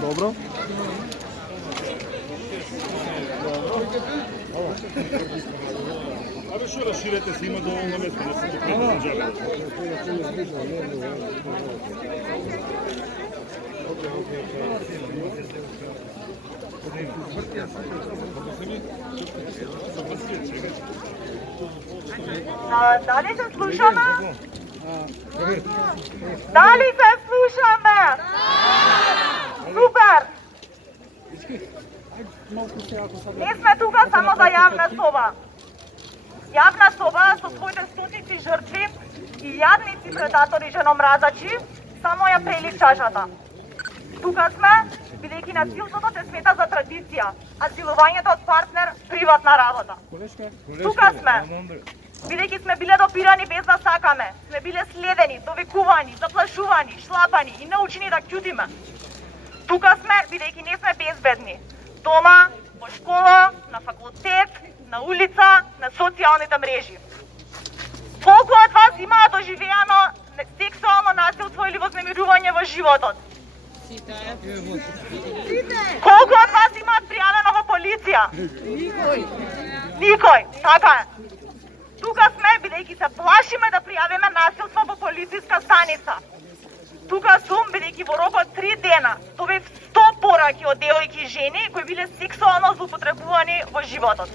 Dobro. Абе што расширете се, има доволно место да се покрепи. Дали се слушаме? Дали се слушаме? Супер! Не сме тука само за јавна соба. Јавна соба со своите стотици жртви и јадници предатори женомразачи само ја прелив чашата. Тука сме, бидејќи насилството се смета за традиција, а силувањето од партнер приватна работа. Тука сме, бидејќи сме биле допирани без да сакаме, сме биле следени, довикувани, заплашувани, шлапани и научени да ќутиме. Тука сме, бидејќи не сме безбедни. Дома, во школа, на факултет, на улица, на социјалните мрежи. Колку од вас имаат доживеано сексуално насилство или вознемирување во животот? Колку од вас имаат пријавено во полиција? Никој, така е. Тука сме, бидејќи се плашиме да пријавиме насилство во полициска станица. Тука сум, бидејќи во рок од 3 дена добив 100 пораки од девојки и жени кои биле сексуално злоупотребувани во животот.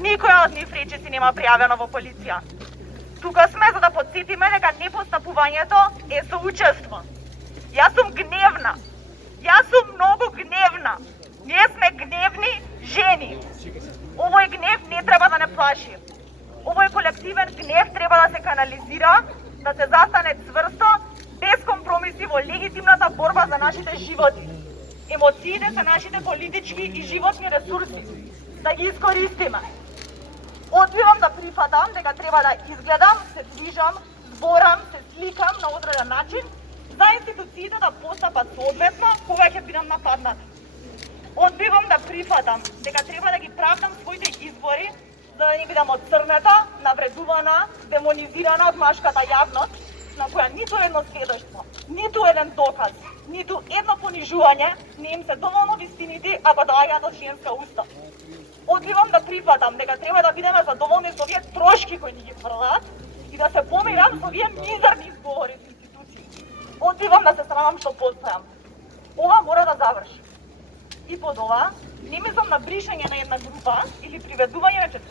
Никоја од нив речиси нема пријавено во полиција. Тука сме за да подсетиме дека непостапувањето е соучество. Јас сум гневна. Јас сум многу гневна. Ние сме гневни жени. Овој гнев не треба да не плаши. Овој колективен гнев треба да се канализира, да се застане цврсто, без компромиси во легитимната борба за нашите животи. Емоциите се нашите политички и животни ресурси. Да ги искористиме. Одбивам да прифатам дека треба да изгледам, се движам, зборам, се сликам на одреден начин за институциите да постапат соодветно кога ќе бидам нападнат. Одбивам да прифатам дека треба да ги правдам своите избори за да не бидам отцрната, навредувана, демонизирана од машката јавност, на која ниту едно сведоштво, ниту еден доказ, ниту едно понижување не им се доволно вистините ако доаѓаат од женска уста. Одбивам да прифатам дека треба да бидеме задоволни со овие трошки кои ни ги фрлаат и да се помирам со овие мизерни изговори со институции. Одбивам да се срамам што постојам. Ова мора да заврши. И под ова, не мислам на бришање на една група или приведување на